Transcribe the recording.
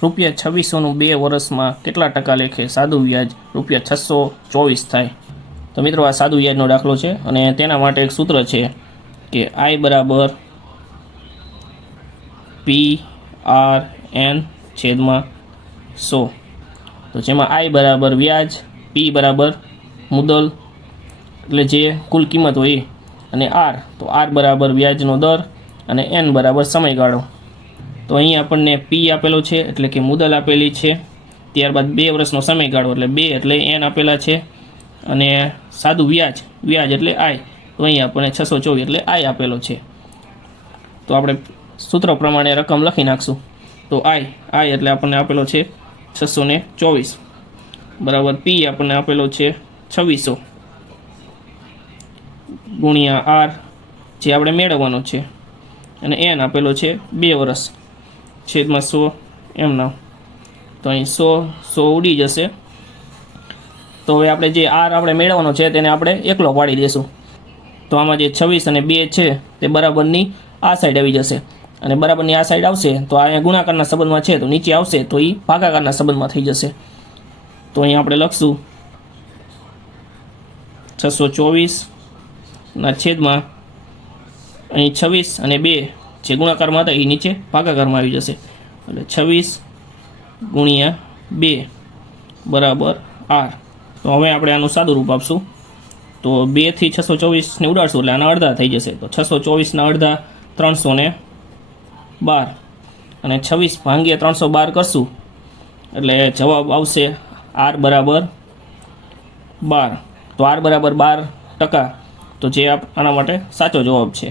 ₹2600નું 2 વર્ષમાં કેટલા ટકા લેખે સાદું વ્યાજ ₹624 થાય? તો મિત્રો, આ સાદું વ્યાજનો દાખલો છે અને તેના માટે એક સૂત્ર છે કે I બરાબર PRN છેદમાં 100. તો જેમાં I બરાબર વ્યાજ, P બરાબર મુદ્દલ એટલે જે કુલ કિંમત હોય એ, અને R તો R બરાબર વ્યાજનો દર અને N બરાબર સમયગાળો. તો અહીં આપણને P આપેલો છે એટલે કે મુદ્દલ આપેલી છે, ત્યારબાદ 2 વર્ષનો સમયગાળો એટલે 2 એટલે N આપેલા છે, અને સાદું વ્યાજ એટલે I, તો અહીં આપણને 624 એટલે I આપેલો છે. તો આપણે સૂત્ર પ્રમાણે રકમ લખી નાખશું. તો I એટલે આપણને આપેલો છે 624 બરાબર P આપણને આપેલો છે 2600 ગુણ્યા R જે આપણે મેળવવાનો છે, અને N આપેલો છે 2 વર્ષ છેદમાં 100 એમના. તો અહીં 100 ઉડી જશે. તો હવે આપણે જે R આપણે મેળવવાનો છે તેને આપણે એકલો પાડી દઈશું. તો આમાં જે 26 અને 2 છે તે બરાબરની આ સાઈડ આવી જશે, અને બરાબરની આ સાઈડ આવશે તો અહીંયા ગુણાકારના સંબંધમાં છે તો નીચે આવશે તો એ ભાગાકારના સંબંધમાં થઈ જશે. તો અહીં આપણે લખશું 624 ના છેદમાં અહીં 26 અને 2 જે ગુણાકારમાં હતા એ નીચે ભાગાકારમાં આવી જશે, એટલે 26 ગુણ્યા 2 બરાબર R. તો હવે આપણે આનું સાદું રૂપ આપશું. તો 2 થી 624 ને ઉડાડશું એટલે આના અડધા થઈ જશે. તો 624 અડધા 312, અને 26 ભાંગ્યા 312 કરશું એટલે જવાબ આવશે R બરાબર 12. તો R બરાબર 12%, તો જે આના માટે સાચો જવાબ છે.